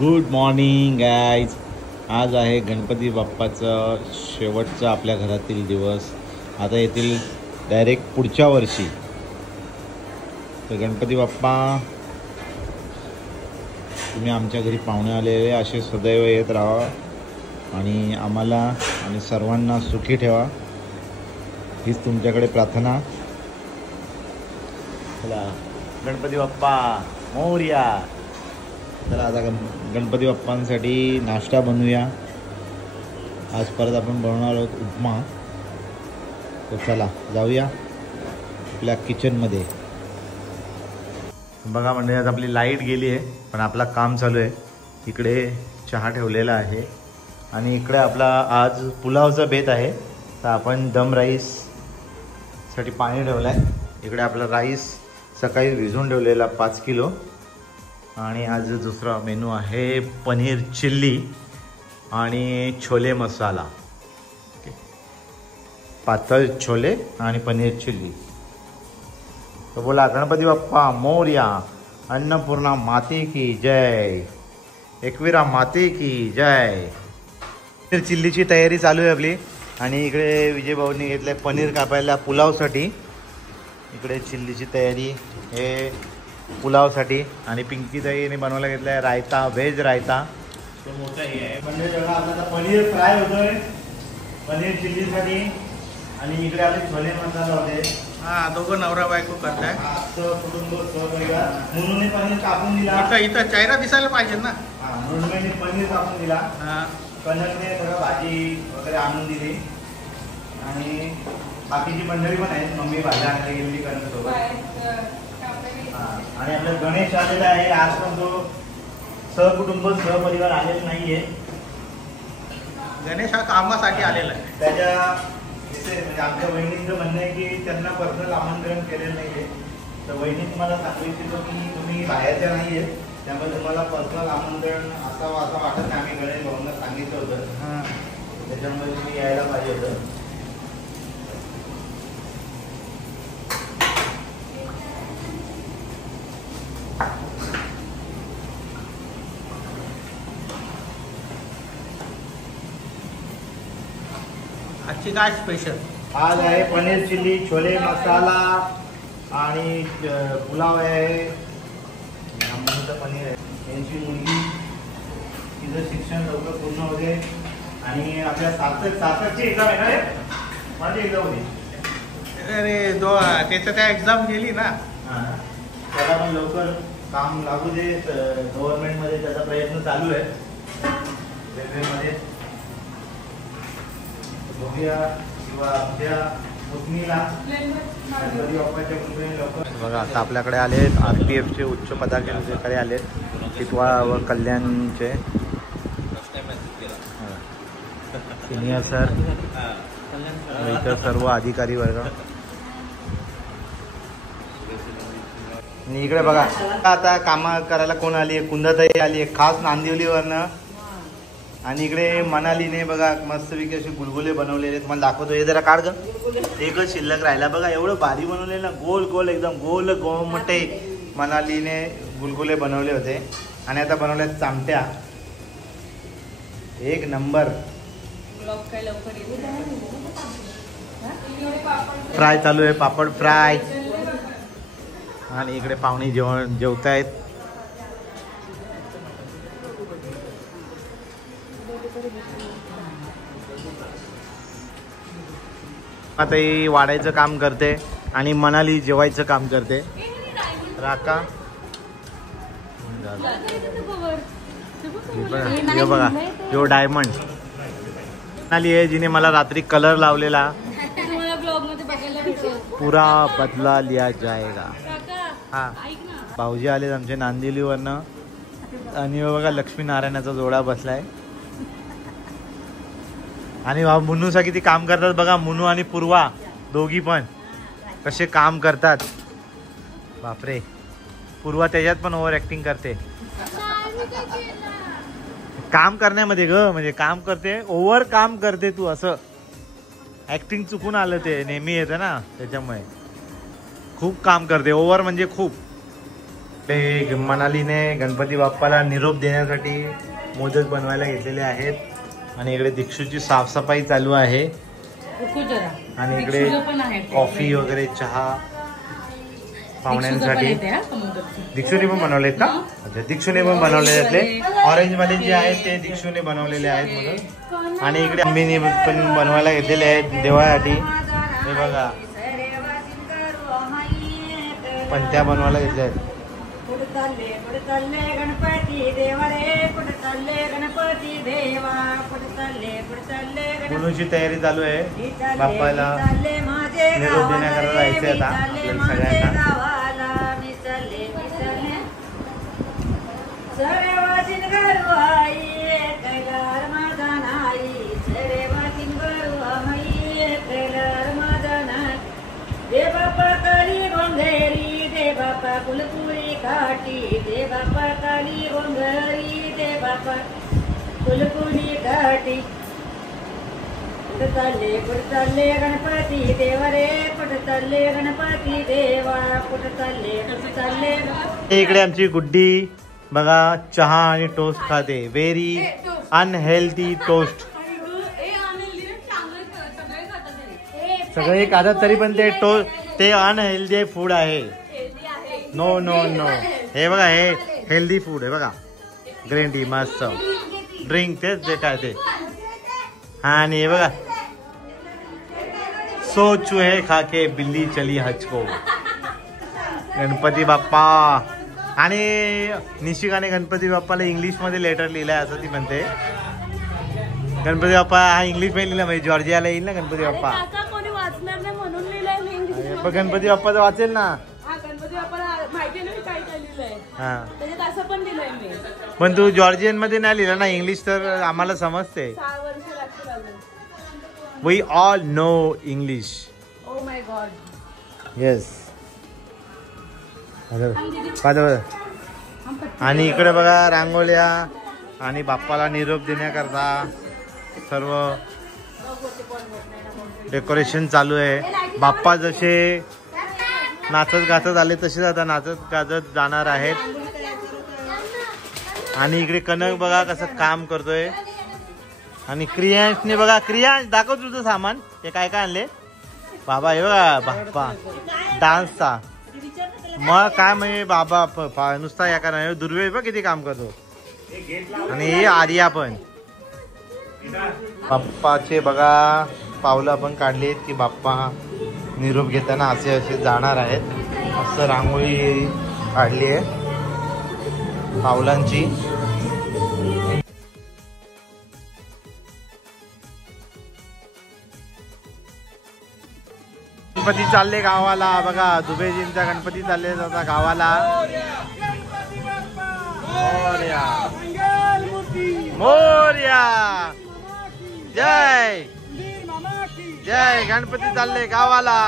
Good morning guys. आज आहे गणपती बाप्पाचा शेवटचा आपल्या घरातील दिवस. आता येतील डायरेक्ट पुढच्या वर्षी. तर गणपती बाप्पा, तुम्ही आमच्या घरी पाहुणे आलेले असे सदैव येत राहा आणि आम्हाला आणि सर्वांना सुखी ठेवा, हीच तुमच्याकडे प्रार्थना. चला गणपती बाप्पा मोरया. तर आता गणपती बाप्पांसाठी नाश्ता बनवूया. आज परत आपण बनवणार आहोत उपमा. तर चला जाऊया आपल्या किचनमध्ये. बघा म्हणजे आज आपली लाईट गेली आहे, पण आपला काम चालू आहे. इकडे चहा ठेवलेला आहे आणि इकडे आपला आज पुलावचा बेत आहे. तर आपण दम राईससाठी पाणी ठेवलं आहे. इकडे आपला राईस सकाळी भिजवून ठेवलेला 5 किलो. आणि आज दुसरा मेनू आहे पनीर चिल्ली आणि छोले मसाला. पातळ छोले आणि पनीर चिल्ली. तर बोला गणपती बाप्पा मोरया, अन्नपूर्णा माते की जय, एकविरा माते की जय. पनीर चिल्लीची तयारी चालू आहे आपली. आणि इकडे विजय भाऊंनी घेतलं आहे पनीर कापायला पुलावसाठी. इकडे चिल्लीची तयारी हे पुलावसाठी. आणि पिंकी ताईने बनवायला घेतला आहे रायता, व्हेज रायता. तो मोठा हे आहे म्हणजे जेव्हा आपल्याला पनीर फ्राय होतोय पनीर चिल्लीसाठी. आणि इकडे आपले छोले मसाला होते. हा, दोघं नवरा बायको करताय. कुटुंब सहपरिवार. मुनुने पनीर कापून दिला. इथं चेहरा दिसायला पाहिजे ना. मुनुने पनीर कापून दिला. हा, कनकने थोडं भाजी वगैरे आणून दिली. आणि बाकीची मंडळी पण आहेत. मम्मी भाजी आणायला गेलेली कनक सोबत. आणि आपला गणेश आलेला आहे. आज पण तो सहकुटुंब सहपरिवार आलेला नाहीये. गणेश हा कामासाठी आलेला आहे. त्याच्या म्हणजे आमच्या वहिनींचं म्हणणं आहे की त्यांना पर्सनल आमंत्रण केलेलं नाहीये. तर वहिनी तुम्हाला सांगू इच्छितो की तुम्ही बाहेरच्या नाहीये, त्यामुळे तुम्हाला पर्सनल आमंत्रण असावं असं वाटत नाही. आम्ही गणेश भाऊंना सांगितलं होतं, त्याच्यामुळे तुम्ही यायला पाहिजे होतं. आजची काय स्पेशल? आज आहे पनीर चिल्ली, छोले मसाला आणि पुलाव आहे. पनीर आहे. यांची मुलगी, तिचं शिक्षण लवकर पूर्ण होते. आणि आपल्या सासरची एक्झाम आहे ना रे, माझी एक्झाम होती. अरे त्याचं त्या एक्झाम गेली ना. त्याला पण लवकर काम लागू दे. गव्हर्नमेंटमध्ये त्याचा प्रयत्न चालू आहे, रेल्वेमध्ये. बघूया किंवा आमच्या पुतणीला गणपती बाप्पाच्या पुतणीला लवकर. बघा आता आपल्याकडे आले RPFचे उच्च पदाधिकारी आले, टिटवाळा व कल्याणचे सिनियर सर, इतर सर्व अधिकारी वर्ग. आणि इकडे बघा आता कामा करायला कोण आली आहे, कुंदाताई आली आहे खास नांदिवलीवरनं. आणि इकडे मनालीने बघा मस्तपैकी असे गुलगुले बनवलेले, तुम्हाला दाखवतो. हे जरा काढ ग, एकच शिल्लक राहिला बघा. एवढं भारी बनवले ना, गोल गोल एकदम गोल गोमटे मनालीने गुलगुले बनवले होते. आणि आता बनवल्यात चामट्या, एक नंबर. फ्राय चालू आहे, पापड फ्राय. आणि इकडे पाहुणे जेवतायत. आता ही वाढायचं काम करते आणि मनाली जेवायचं काम करते. राका हे बघा, जो डायमंड मनाली आहे जिने मला रात्री कलर लावलेला. पुरा बदला लिया जाएगा. हा, भाऊजी आले आमचे नांदिवलीवरनं. आणि बघा लक्ष्मीनारायणाचा जोडा बसलाय. आणि मुन्नूसा किती काम करतात बघा. मुन्नू आणि पूर्वा दोघी पण कसे काम करतात, बापरे. पूर्वा त्याच्यात पण ओव्हर ऍक्टिंग करते काम करण्यामध्ये ग, म्हणजे काम करते, ओव्हर काम करते तू. असं ऍक्टिंग चुकून आलं, ते नेहमी येतं ना, त्याच्यामुळे खूप काम करते. ओव्हर म्हणजे खूप. ते मनालीने गणपती बाप्पाला निरोप देण्यासाठी मोदक बनवायला घेतलेले आहेत आणि इकडे दीक्षूची साफसफाई चालू आहे आणि इकडे कॉफी वगैरे चहा पाहुण्यांसाठी दीक्षूने पण बनवलेत का? अच्छा, दीक्षूने पण बनवलेले आहेत. ऑरेंज मध्ये जे आहेत ते दीक्षूने बनवलेले आहेत मोदक आणि इकडे आंबीने पण बनवायला घेतलेले आहेत देवासाठी. हे बघा पंत्या बनवायला घेतल्या आहेत. मुलूची तयारी चालू आहे. बाप्पाला निरोप देण्याकरता जायचंय आता आपल्याला सगळ्यांना. दे बाप्पा काली गोंधळी दे बाप्पा कुलपुरी काठी दे बाप्पा काली गोंधळी दे बाप्पा कुलपुरी काठी. कुठ चालले गणपती देवा रे कुठ चालले गणपती देवा कुठ चालले. इकडे आमची गुड्डी बघा चहा आणि टोस्ट खाते. Very unhealthy toast. सगळे खातात तरी पण ते अनहेल्दी फूड आहे. No no no. हे बघा हे हेल्दी फूड आहे बघा. ग्रीन टी मस्त ड्रिंक तेच जे काय ते. हा आणि हे बघा सो चूहे खा के बिल्ली चली हज को. गणपती बाप्पा आणि निशिकाने गणपती बाप्पाला इंग्लिश मध्ये लेटर लिहिलाय असं ती म्हणते. गणपती बाप्पा हा इंग्लिश मध्ये लिहिला म्हणजे जॉर्जियाला येईल ना गणपती बाप्पा. पण गणपती बाप्पा तर वाचेल ना. पण तू जॉर्जियन मध्ये नाही लिहिला ना इंग्लिश तर आम्हाला समजते. We all know English. Oh my God. Yes. आणि इकडे बघा रांगोळ्या आणि बाप्पाला निरोप देण्याकरता सर्व डेकोरेशन चालू आहे. बाप्पा जसे नाचत गाचत आले तसेच आता नाचत गाचत जाणार आहेत. आणि इकडे कनक बघा कसं काम करतोय. आणि क्रियांशने बघा. क्रियांश दाखव तुझं सामान. हे काय काय आणले बाबा. हे बघा बाप्पा डान्सचा मग काय म्हणजे बाबा नुसता या कारण दुर्वे बघ किती काम करतो. आणि हे आर्या पण बाप्पाचे बघा पावलं आपण काढलीत की बाप्पा निरोप घेताना असे असे जाणार आहेत. मस्त रांगोळी काढली आहे पावलांची. गणपती चालले गावाला बघा. दुबेजींचा गणपती चालले जाता गावाला. मोरया मोरया. जय जय गणपती चालले गावाला.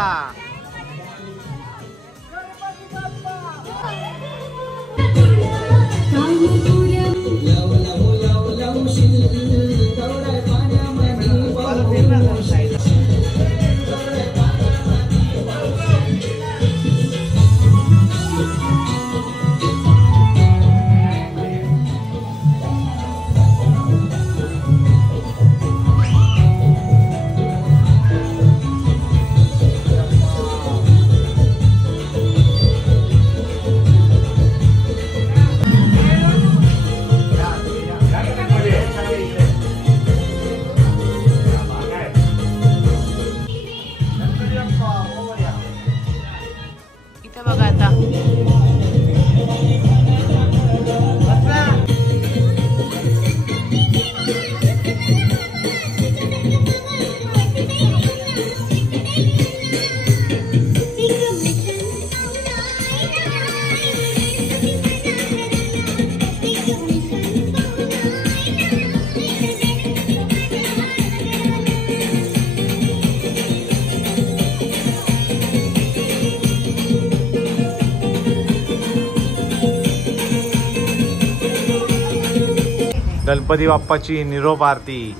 गणपती बाप्पाची निरोप आरती.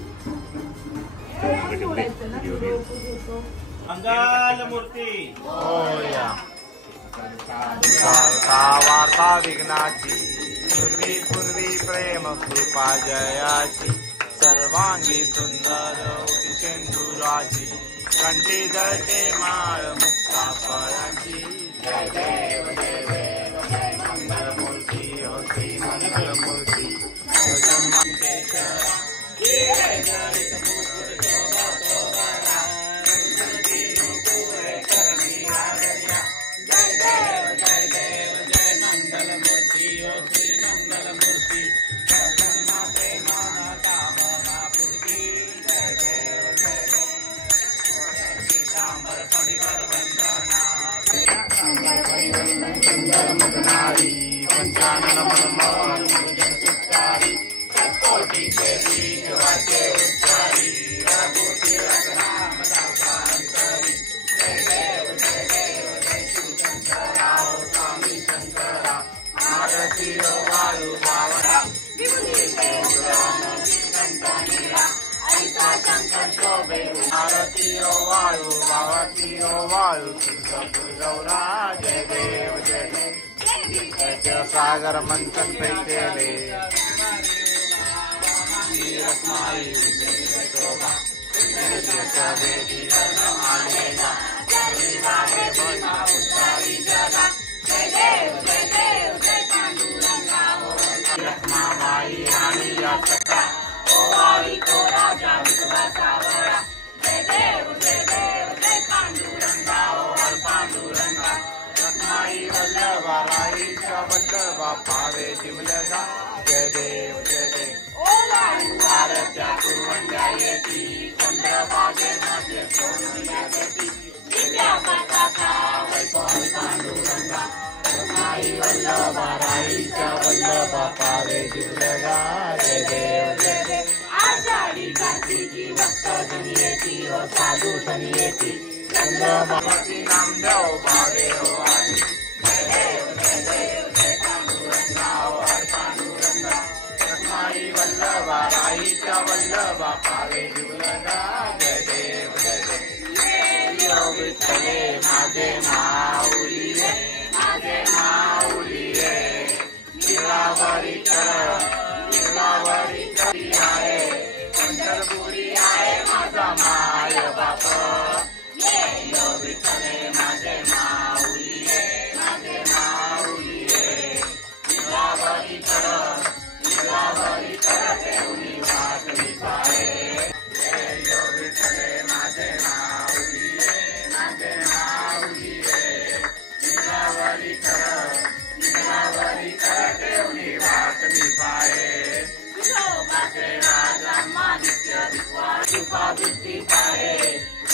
मंगल मूर्ती. वार्ता विघ्नाची पूर्वी पूर्वी प्रेम कृपा जयाची सर्वांगी सुंदर उटी सिंधुराची कंठी जळते माळ मुक्ता फळाची जय देव जय देव जय मंगलमूर्ती हो श्री मंगलमूर्ती पंचानन मनमोहन मुजन सुचारी कोटि के बीज वाचे उच्चारी रघुपति रघुनाम दासांतरी जय देव जय शिव शंकरा स्वामी शंकरा आरती ओ वायु भावना विभूति कंठनीला ऐसा शंकर शोभे आरती ओ वायु भावती ओ वायु गौरा जय देव जय देव सागर मंथन पैकेले रत्नाई शोभा रत्नाबाई राणी या सखा ओवाळी तो राजा विधवा सावळा जय देव जय पांडुरंगा ओ हर पांडुरंगा रत्नाई वल्लभा राईच्या वल्लभा पावे जिवलगा जय देव भारत्या कुरवंड्या येती चंद्रभागे मध्ये सोनल्या गती दिव्या पताका वैभव पांडुरंगा रत्नाई वल्लभा राईच्या वल्लभा पावे जिवलगा जय देव आषाढी कार्तिकी भक्त जनी येती हो साधू सनी येती चंद्रभागी नामदेव भावे हो आधी जय देव जय पांडुरंगा हो हर पांडुरंगा रत्नाई वल्लभा राईच्या वल्लभा पावे जिवलगा जय देव विठ्ठले माझे माऊली गिरावरी करी आहे पंढरपुरी आहे माझा माय बाप विठ्ठले माझे माऊली गिरावरी कर ठेवली वाटली पाय विठ्ठले माझे माऊली गिरावरी कर ठेवली वाटली पाय राजा मानित्य कृपा दृष्टी पाये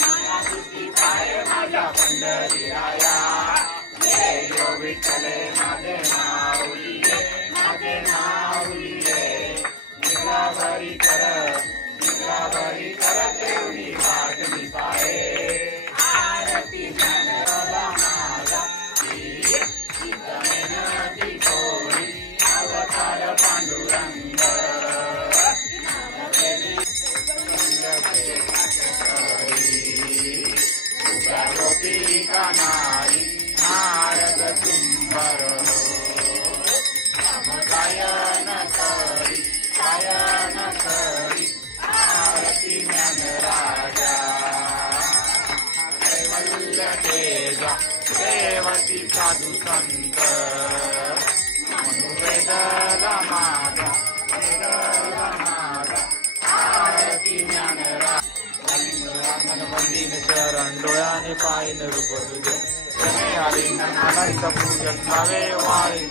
माया दृष्टी पाये माझ्या पंढरी राया जय विठ्ठले माझे माऊली गिरावरी कर ठेवली वाटली पाये आरती ज्ञानराजा माझा ती थोडी अवतार पांडुरंग गोपिका नारी नारद सुंदर गायन करी आरती ज्ञान राजा कैवल्य तेजा देवती साधू संत मनुवेद माता आरती ज्ञान वंदीन चरण डोळ्याने पायन रूप तुझे हरिण अनंत पूजन नवे वाळी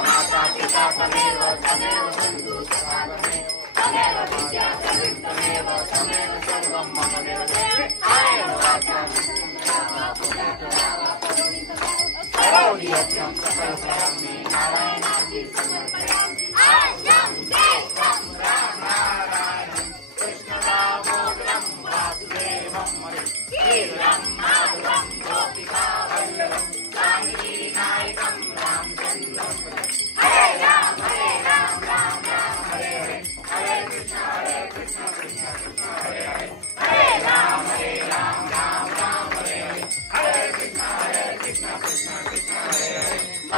माता पिता तमेव बंधु तमेव विद्या तमेव सर्वं मम देव यज्ञं समर्पयामि नारायणाय समर्पयामि Krishna Krishna Hare Hare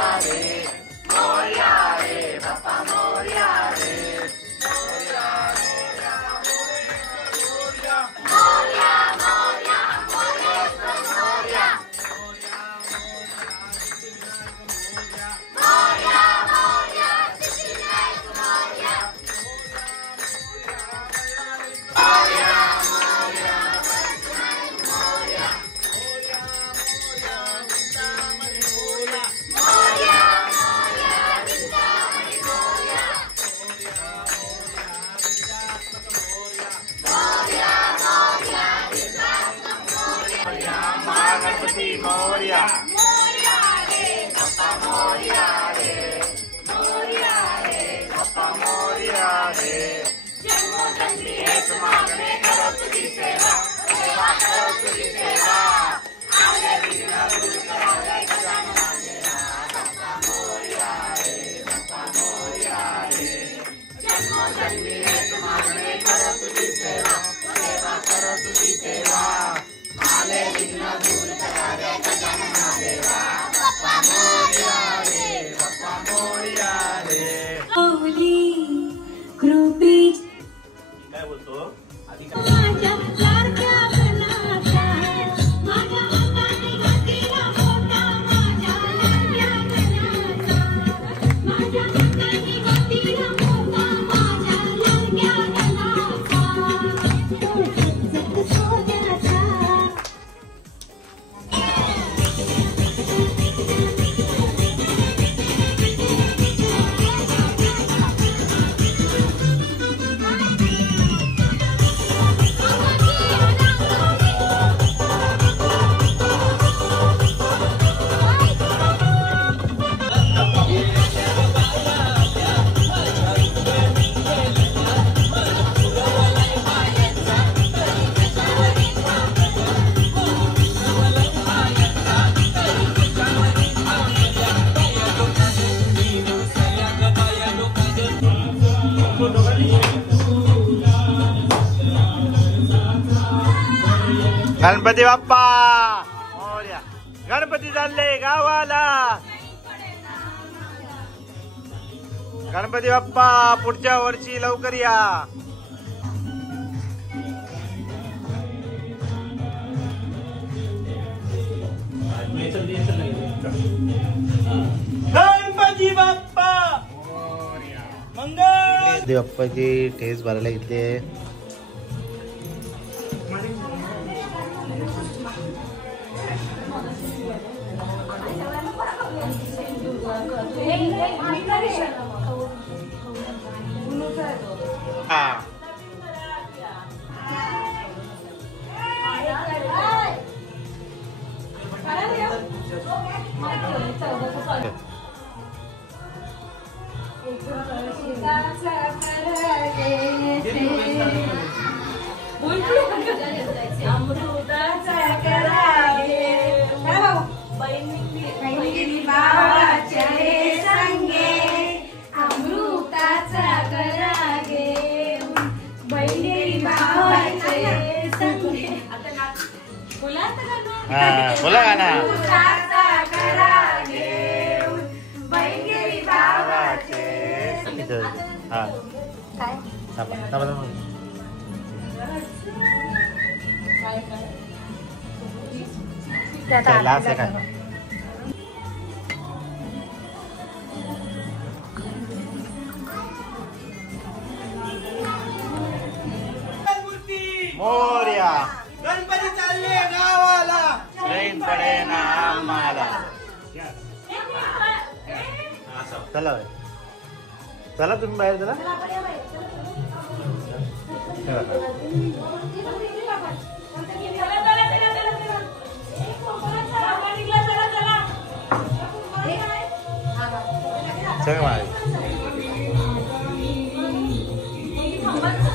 Ganpati Bappa Morya. Ganpati चालले गावाला. गणपती बाप्पा पुढच्या वर्षी लवकर या. गणपती बाप्पा मंगल. बाप्पाची ठेस भरायला घेतली. बोला गाना. मोरया. गणपती चालले गावाला. ट्रेन पडे ना आम्हाला. चला चला तुम्ही बाहेर चला.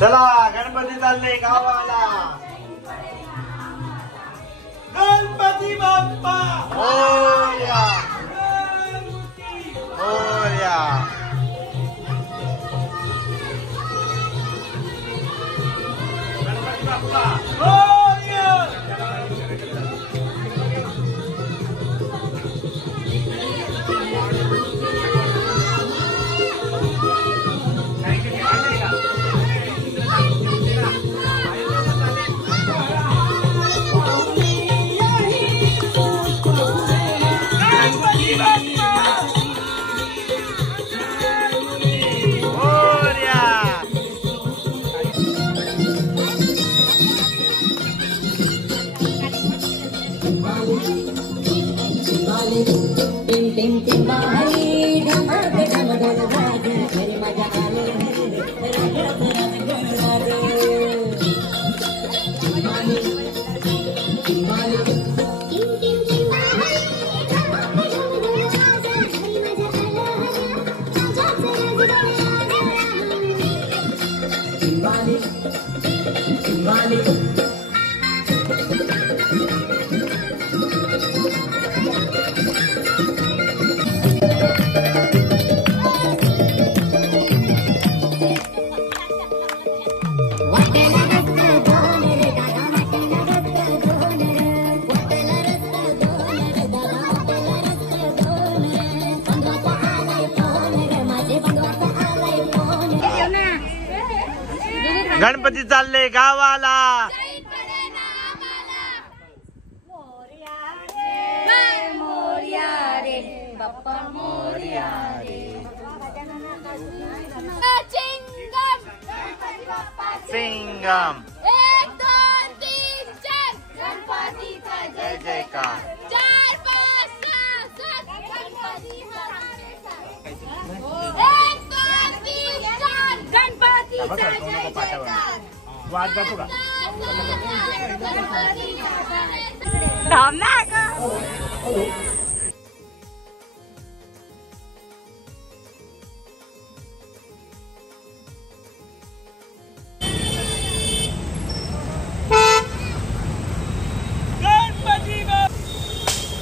चला गणपती चालले गावाला. गणपती बाप्पा मोरया. मोरया. गणपती चालले गावाला. बाप्पा मोरया रे. सिंगम 1 2 3 4 गणपतीचा जय जयकार. 4 5 6 7 गणपतीचा 1 2 3 4 गणपतीचा जय जयकार. वाद जातो का?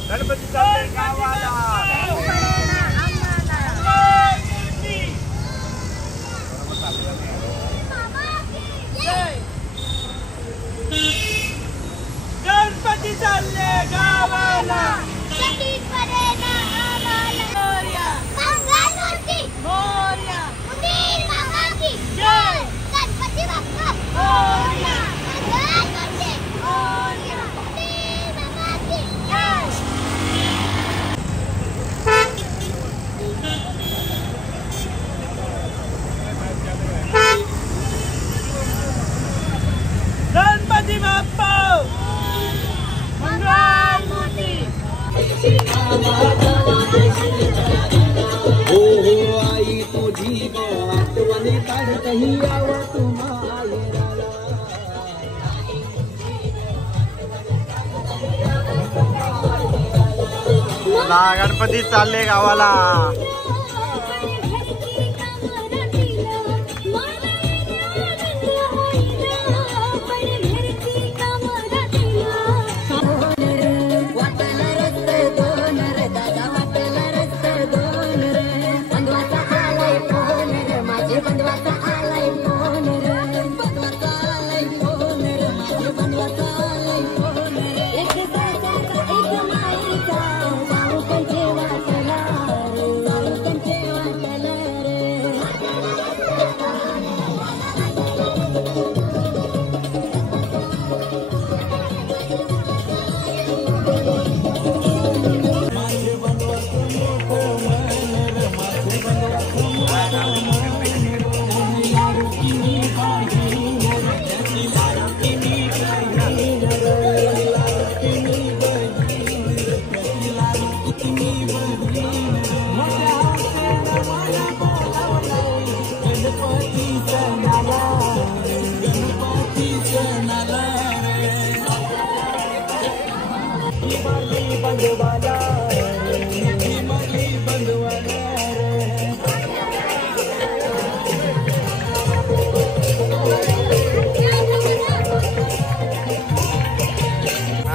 गणपती चालले गावाला. गणपती चालले गावाला. गणपती बाप्पा मंगलमूर्ती. हो हो आई तुझी आठवणी काढतही यावं तुम्हाला. गणपती चालले गावाला.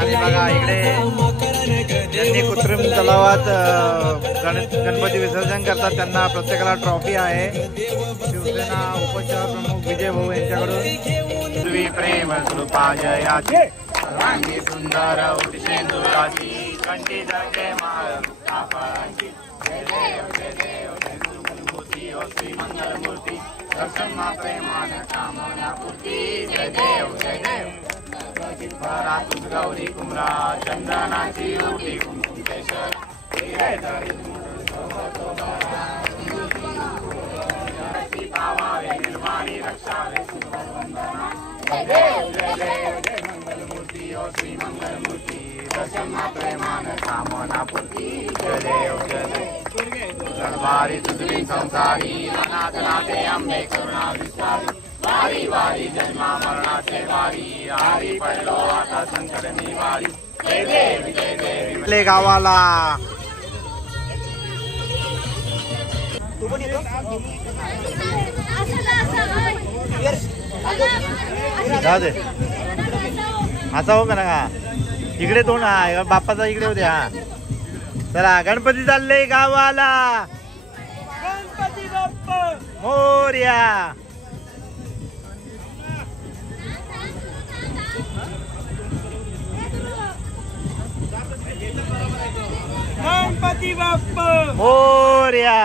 आणि बघा इकडे ज्यांनी कृत्रिम तलावात गणपती विसर्जन करतात त्यांना प्रत्येकाला ट्रॉफी आहे. शिवसेना उपशहर प्रमुख विजय भाऊ यांच्याकडून. तुम्ही प्रेम कृपा जयाची सर्वांगी सुंदर उठशेंदुराची कंठी जंगे महाराची. जय देव जय देव जय मंगलमूर्ती ओ श्री मंगलमूर्ती. दर्शन मा प्रेमान कामना पूर्ती. जय देव जय देव. भरातून गौरी कुमरा चंदनाची उठी कुंकुमेश्वर. पावावे निर्माणी रक्षावे सुवंदना. जय देव जय देव जय मंगलमूर्ती ओ श्री मंगलमूर्ती. दर्शन ब्रह्मा प्रेमान कामना पूर्ती जय देव जय देव गणवारी तुझी संसारी अनाथ नाथे अंबे करुणा विस्तारी वारी वारी जन्मा मरणाचे वारी आरी पडलो आता संकट निवारी जय देव ले गावाला जाऊ दे असा हो का ना का इकडे तो ना बाप्पाचा इकडे होते हा चला गणपती चालले गावाला गणपती बाप्पा मोरया गणपती बाप्पा मोरया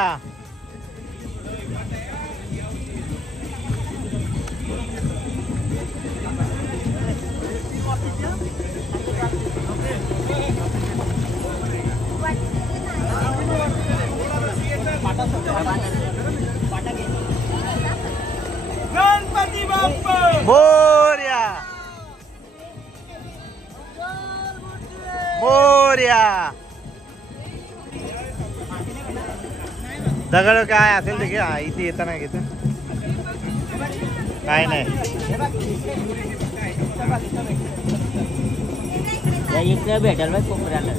गणपती बाप्पा मोरया मोरया दगड काय असेल ते घे हा इथे येताना घेत काय नाही इकडे भेटेल बघ कोपऱ्याला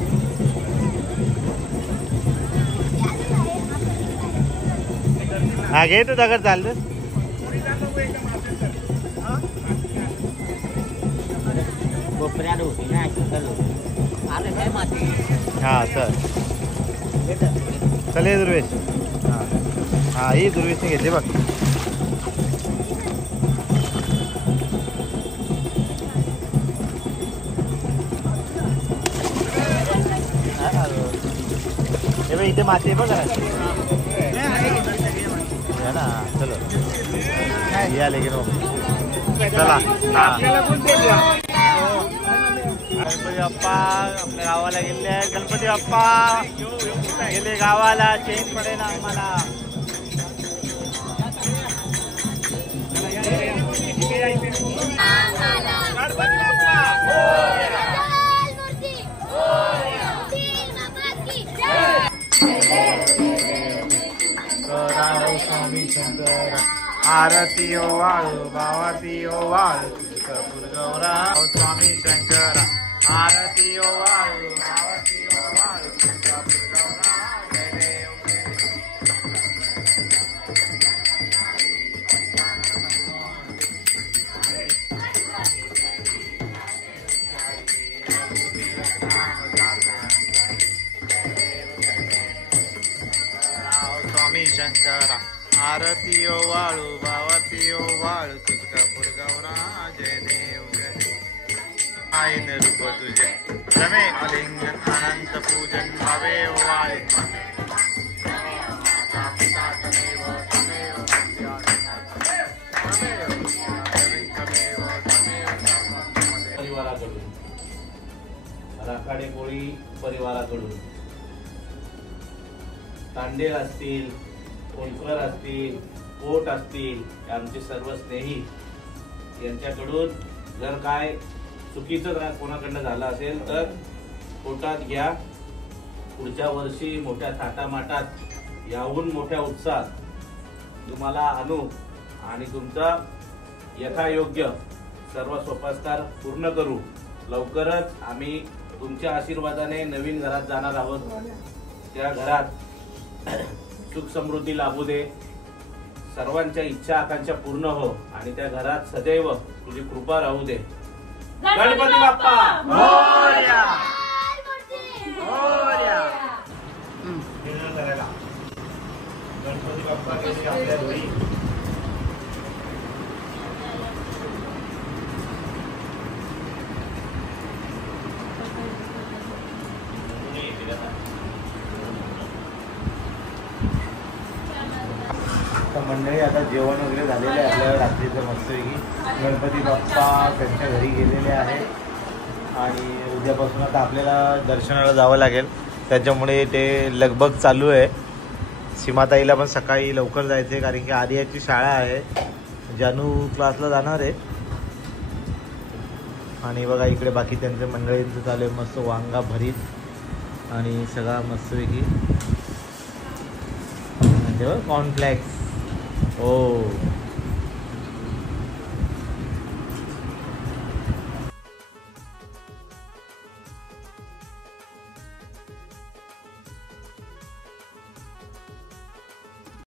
हा घे तू दगड चालत कोपऱ्याला होती ना आले काय माती हा चल चल ये दुर्वेश हा हा ही दुर्वेशने घेतली बघ हे बघ इथे माती आहे बघा ना चलो या लेकिन चला गणपती बाप्पा आपल्या गावाला गेले आहेत गणपती बाप्पा गेले गावाला चेंज पडेल आम्हाला स्वामी शंकर आरती ओ वाळू भावाती ओ वाळू गौरा स्वामी शंकर आरती ओ वाळू भावाती ओ वाळू गौरा जय देव स्वामी शंकर आरती ओ वाळू भावाती ओ वाळू तुझकापूर गौरा जय देव जय देव आईन रूप तुझे रमे अलिंगन अनंत पूजन भावे ओ वाळी परिवाराकडून राखाडे कोळी परिवाराकडून तांडेल असतील कोणकर असतील पोट असतील आमचे सर्व स्नेही यांच्याकडून जर काय चुकीचं कोणाकडनं झालं असेल तर पोटात घ्या पुढच्या वर्षी मोठ्या थाटामाटात याहून मोठ्या उत्साहात तुम्हाला आणू आणि तुमचा यथायोग्य सर्व सोपस्कार पूर्ण करू लवकरच आम्ही तुमच्या आशीर्वादाने नवीन घरात जाणार आहोत त्या घरात सुख समृद्धी लाभू दे सर्वांच्या इच्छा आकांक्षा पूर्ण हो आणि त्या घरात सदैव तुझी कृपा राहू दे गणपती बाप्पा मोरया मोरया गणपती बाप्पा गेले आपल्या घरी मंडळी आता जेवण वगैरे झालेलं आहे आपल्या रात्रीचं मस्तपैकी गणपती बाप्पा त्यांच्या घरी गेलेले आहेत आणि उद्यापासून आता आपल्याला दर्शनाला जावं लागेल त्याच्यामुळे ते लगबग चालू आहे सीमाताईला पण सकाळी लवकर जायचं आहे कारण की आर्याची शाळा आहे जानू क्लासला जाणार आहे आणि बघा इकडे बाकी त्यांच्या मंडळींचं चालू आहे मस्त वांगा भरीत आणि सगळा मस्तपैकी कॉर्नफ्लॅक्स. हो